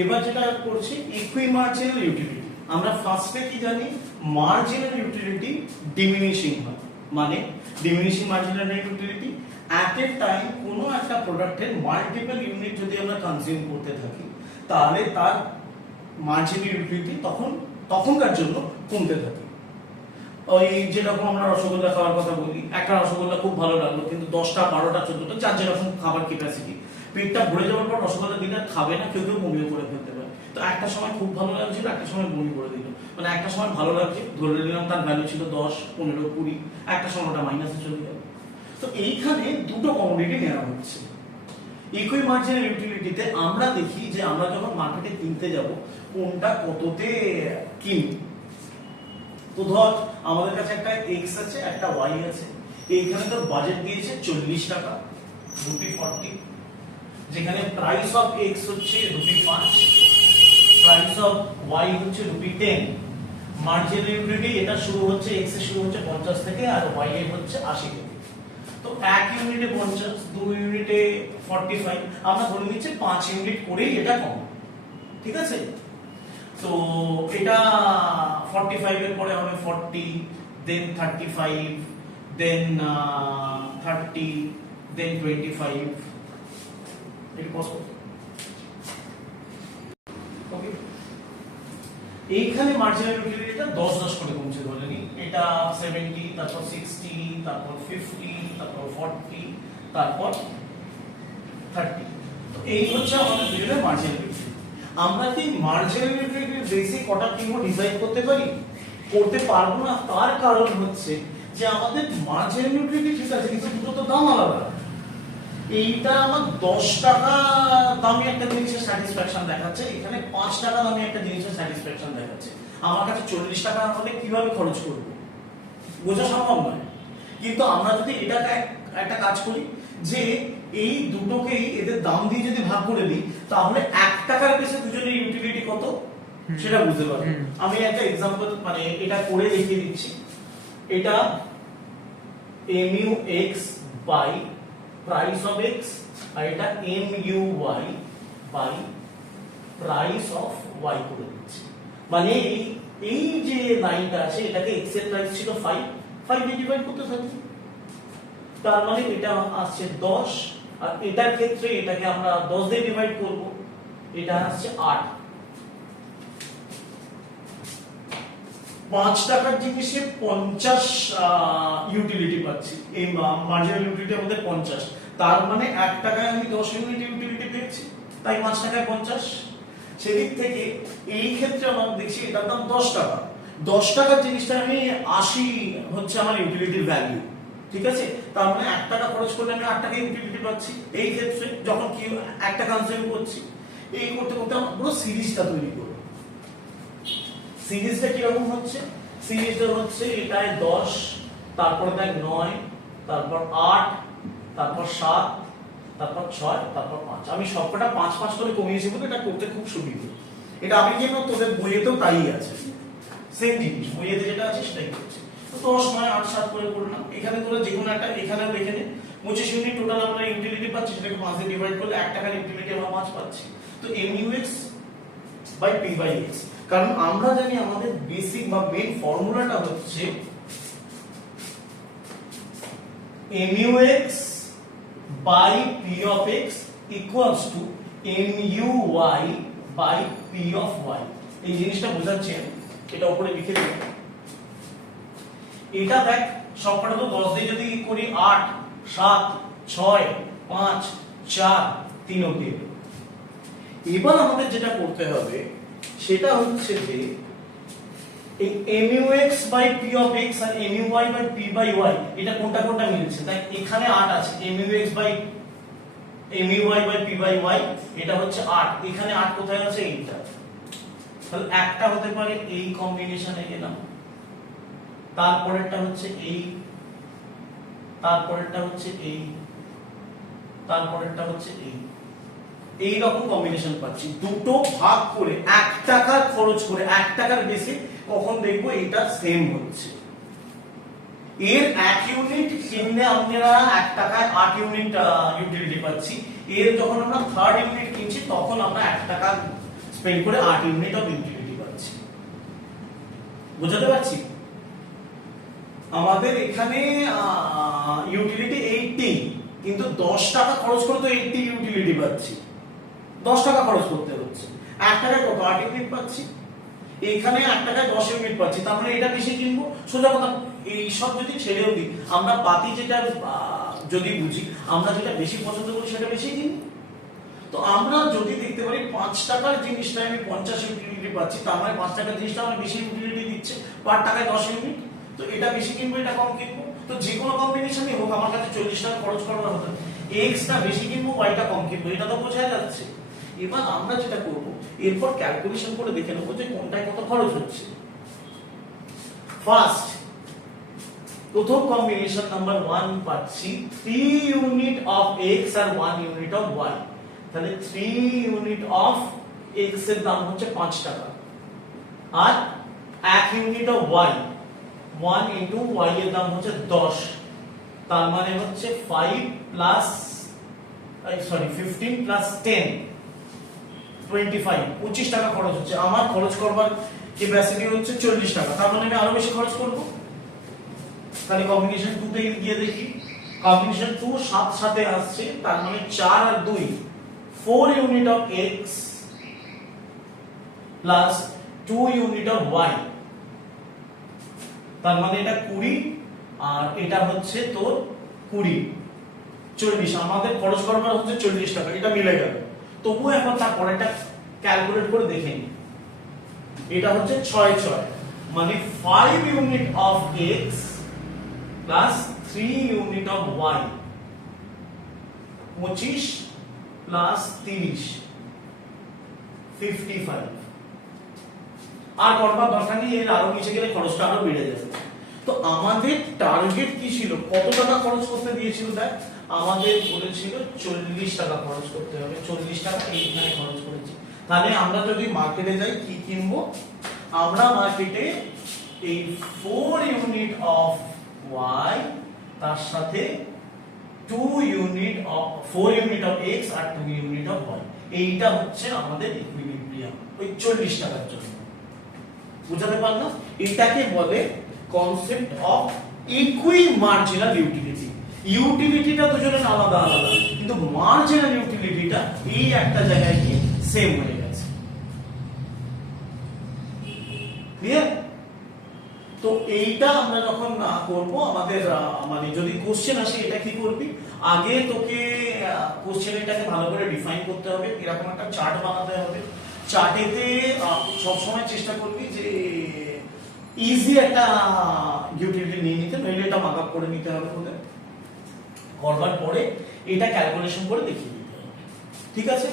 এবার যেটা করছি ইকুই মার্জিনাল ইউটিলিটি। আমরা ফার্স্টে কি জানি, মার্জিনাল ইউটিলিটি ডিমিনিশিং হয়, মানে diminishing marginal utility at a time কোনো একটা প্রোডাক্টের মাল্টিপল ইউনিট যদি আমরা কনজিউম করতে থাকি তাহলে তার মার্জিনাল ইউটিলিটি তখনকার জন্য কমতে থাকে। ওই যেরকম আমরা রসগোল্লা খাওয়ার কথা বলি, একটা রসগোল্লা খুব ভালো লাগলো কিন্তু 10টা 12টা 14টা যার যেরকম খাবার ক্যাপাসিটি, পেটটা ভরে যাওয়ার পর রসগোল্লা দিলে খাবে না, কেউ কেউ বমিও করে ফেলতে পারে। তো একটা সময় খুব ভালো লাগছিল, একটা সময় বমি করে দিল, মানে একটা সময় ভালো লাগছে ধরে নিলাম তার ভ্যালু ছিল 10, 15, 20, একটা সময় ওটা মাইনাসে চলে যাবে। তো এইখানে দুটো কমোডিটি নেওয়া হচ্ছে। ইকুই মার্জিনাল ইউটিলিটিতে আমরা দেখি যে আমরা যখন মার্কেটে কিনতে যাব কোনটা কততে কিনব। তো ধর আমাদের কাছে একটা এক্স আছে, একটা ওয়াই আছে, এইখানে তো বাজেট দিয়েছে 40 টাকা, ₹40, যেখানে প্রাইস অফ এক্স হচ্ছে ₹5, প্রাইস অফ ওয়াই হচ্ছে ₹10। মার্জিনাল ইউটিলিটি এটা শুরু হচ্ছে, এক্স এর শুরু হচ্ছে 50 থেকে আর ওয়াই এর হচ্ছে 80 থেকে। তো 1 ইউনিটে 50, 2 ইউনিটে 45, আমরা ধরে নিচ্ছি 5 ইউনিট করেই এটা কম, ঠিক আছে। তো এটা 45 এর পরে হবে 40, দেন 35, দেন 30, দেন 25, এটা কত? ওকে, এইখানে মার্জিনাল ইউটিলিটিটা 10 করে কমছে ধরে নি। এটা 70, তারপর 60, তারপর 50, তারপর 40, তারপর 30। তো এই হচ্ছে আমাদের দুজনের মার্জিনাল ইউটিলিটি। আমরা কি মার্জিনাল ইউটিলিটির বেসে কটা কিনবো ডিসাইড করতে পারি? করতে পারবো না। তার কারণ হচ্ছে যে আমাদের মার্জিনাল ইউটিলিটি ঠিক আছে কিন্তু দুটো তো দাম আলাদা। এইটা আমার 10 টাকা দামি একটা জিনিসের স্যাটিসফ্যাকশন দেখাচ্ছে, এখানে 5 টাকা দামি একটা জিনিসের স্যাটিসফ্যাকশন দেখাচ্ছে। আমার কাছে 40 টাকা হলে কিভাবে খরচ করব বোঝা সম্ভব নয়। কিন্তু আমরা যদি এটাকে একটা কাজ করি যে এই দুটোকেই এদের দাম দিয়ে যদি ভাগ করে দিই তাহলে 1 টাকার বেশি দুজনের ইউটিলিটি কত সেটা বুঝতে পারবো। আমি একটা एग्जांपल মানে এটা করে দেখিয়ে দিচ্ছি। এটা MUX by price of x আর এটা MUY by price of y করে দিচ্ছি। মানে এই যে লাইনটা আছে এটাকে x এর প্রাইস ছিল 5 দিয়ে ডিভাইড করতে থাকি, তার মানে এটা আসছে 10, আর এটার ক্ষেত্রে এটাকে আমরা 10 দিয়ে ডিভাইড করব, এটা আসছে 8। 5 টাকার জিনিসে 50 ইউটিলিটি পাচ্ছি, এই মার্জিনাল ইউটিলিটি আমাদের 50, তার মানে 1 টাকায় আমি 10 ইউনিট ইউটিলিটি পেয়েছি, তাই 5 টাকায় 50। সেদিক থেকে এই ক্ষেত্রে আমরা দেখছি এটার দাম 10 টাকা, 10 টাকার জিনিসটা আমি 80 হচ্ছে আমার ইউটিলিটির ভ্যালু, ঠিক আছে। তার মানে 1 টাকা খরচ করলে আমি 8 টাকা ইউটিলিটি পাচ্ছি। এই ক্ষেত্রে যখন কি একটা কনজিউম করছি, এই করতে করতে আমরা পুরো সিরিজটা তৈরি করব। সিরিজটা কি রকম হচ্ছে? সিরিজটা হচ্ছে এটায় 10, তারপরে দেখ 9, তারপর 8, তারপর 7, তারপর 6, তারপর 5। আমি সবকটা 5 5 করে কমিয়েছি বলে এটা করতে খুব সুবিধা। এটা আমি কেন তোদের বইয়েতেও তাই আছে, সেম জিনিস বইয়েতে যেটা আছে সেটাই করছি। তো 10, 9, 8, 7 করে করলাম। এখানে তোরা যে কোনো একটা এখানেও দেখে নে 25 ইউনিট টোটাল আমরা ইউটিলিটি পাচ্ছি, সেটাকে 5 দিয়ে ডিভাইড করলে 1 টাকার ইউটিলিটি আমরা 5 পাচ্ছি। তো MUX by P by X, কারণ আমরা জানি আমাদের বেসিক বা মেইন ফর্মুলাটা হচ্ছে MUX by P of X equals to MUY by P of Y। এই জিনিসটা বোঝাচ্ছি আমি, এটা উপরে লিখে দিই। এটা দেখ সবকটা তো 10 দিয়ে যদি করি 8, 7, 6, 5, 4, 3 অবধি। এবার আমাদের যেটা করতে হবে সেটা হচ্ছে যে এই MUX by P of X আর MUY by P by Y এটা কোনটা কোনটা মিলছে। তাই এখানে 8 আছে, MUX by MUY by P by Y এটা হচ্ছে 8, এখানে 8 কোথায় আছে? এইটা। তাহলে একটা হতে পারে এই কম্বিনেশনে গেলাম, তারপরেরটা হচ্ছে এই, তারপরেরটা হচ্ছে এই, তারপরেরটা হচ্ছে এই রকম কম্বিনেশন পাচ্ছি। দুটো ভাগ করে 1 টাকা খরচ করে 1 টাকার বেশি কখন দেখবো এটা সেম হচ্ছে। এর 1 ইউনিট কিনলে আমরা 1 টাকায় 8 ইউনিট ইউটিলিটি পাচ্ছি। এর যখন আমরা থার্ড ইউনিট কিনছি তখন আমরা 1 টাকা স্পেন্ড করে 8 ইউনিট অফ ইউটিলিটি পাচ্ছি। বুঝাতে পারছি? আমাদের এখানে ইউটিলিটি 80, কিন্তু 10 টাকা খরচ করে তো 80 ইউটিলিটি পাচ্ছি। 10 টাকা খরচ করতে হচ্ছে, 1 টাকায় কত 8 ইউনিট পাচ্ছি, এখানে 1 টাকায় 10 ইউনিট পাচ্ছি, তার মানে এটা বেশি কিনবো। সোজা কথা, এই সব যদি ছেড়েও দিই, আমরা পাতি যেটা যদি বুঝি, আমরা যেটা বেশি পছন্দ করি সেটা বেশি কিনি। তো আমরা যদি দেখতে পারি 5 টাকার জিনিসটা আমি 50 ইউটিলিটি পাচ্ছি, তার মানে 5 টাকার জিনিসটা আমার বেশি ইউটিলিটি দিচ্ছে, পার টাকায় 10 ইউনিট, তো এটা বেশি কিনবো, এটা কম কিনবো। তো যে কোনো কম্বিনেশনই হোক, আমার কাছে 40 টাকা খরচ করার হতো, এক্স টা বেশি কিনবো, ওয়াই টা কম কিনবো, এটা তো বোঝা যাচ্ছে। এবার আমরা যেটা করব, এরপর ক্যালকুলেশন করে দেখে নেবো যে কোনটায় কত খরচ হচ্ছে। ফার্স্ট, প্রথম কম্বিনেশন নাম্বার 1 পাচ্ছি 3 ইউনিট অফ এক্স আর 1 ইউনিট অফ ওয়াই। তাহলে 3 ইউনিট অফ এক্স এর দাম হচ্ছে 5 টাকা, আর 1 unit of Y, 1 into Y এর দাম হচ্ছে 10, তার মানে হচ্ছে 5 প্লাস 15 প্লাস 10, 25 টাকা খরচ হচ্ছে। আমার খরচ করবার ক্যাপাসিটি হচ্ছে 40 টাকা, তার মানে আমি আরো বেশি খরচ করব। তাহলে কম্বিনেশন 2 তে গিয়ে দেখি, কম্বিনেশন 2 সাথে আসছে, তার মানে 4 আর 2 4 unit of X plus 2 unit of Y, তার মানে এটা 20, আর এটা হচ্ছে তোর 20, 40। আমাদের খরচ করবার হচ্ছে 40 টাকা, এটা মিলে গেল। তবু এখন তারপরেটা ক্যালকুলেট করে দেখে নিই। এটা হচ্ছে 6 মানে 5 unit of X plus 3 unit of Y, 25 plus 30, 55। আর করবার দরকার নেই, এর আরো নিচে গেলে খরচটা আরো বেড়ে যাবে। তো আমাদের টার্গেট কি ছিল, কত টাকা খরচ করতে দিয়েছিল? দেখ, আমাদের বলেছিল 40 টাকা খরচ করতে হবে, 40 টাকা এইখানে খরচ করেছি। তাহলে আমরা যদি মার্কেটে যাই, কি কিনবো? আমরা মার্কেটে এই 4 ইউনিট অফ ওয়াই, তার সাথে 2 unit of 4 unit of X আর 2 ইউনিট অফ ওয়াই, এইটা হচ্ছে আমাদের ইকুইলিব্রিয়াম ওই 40 টাকার জন্য। বুঝাতে পারলাম? এটাকে বলে কনসেপ্ট অফ ইকুই মার্জিনাল ইউটিলিটি। ইউটিলিটিটা দুজনের আলাদা আলাদা, কিন্তু মার্জিনাল ইউটিলিটিটা এই একটা জায়গায় গিয়ে সেম হয়ে গেছে। ক্লিয়ার? তো এইটা আমরা যখন করব, আমাদের মানে যদি কোশ্চেন আসে, এটা কি করবি, আগে তোকে কোশ্চেন এটাকে ভালো করে ডিফাইন করতে হবে, এরকম একটা চার্ট বানাতে হবে। চার্টেতে সবসময় চেষ্টা করবি যে ইজি একটা ইউটিলিটি নিয়ে নিতে, নইলে এটা মার্ক আপ করে নিতে হবে তোদের। করবার পরে এটা ক্যালকুলেশন করে দেখিয়ে দিতে হবে। ঠিক আছে?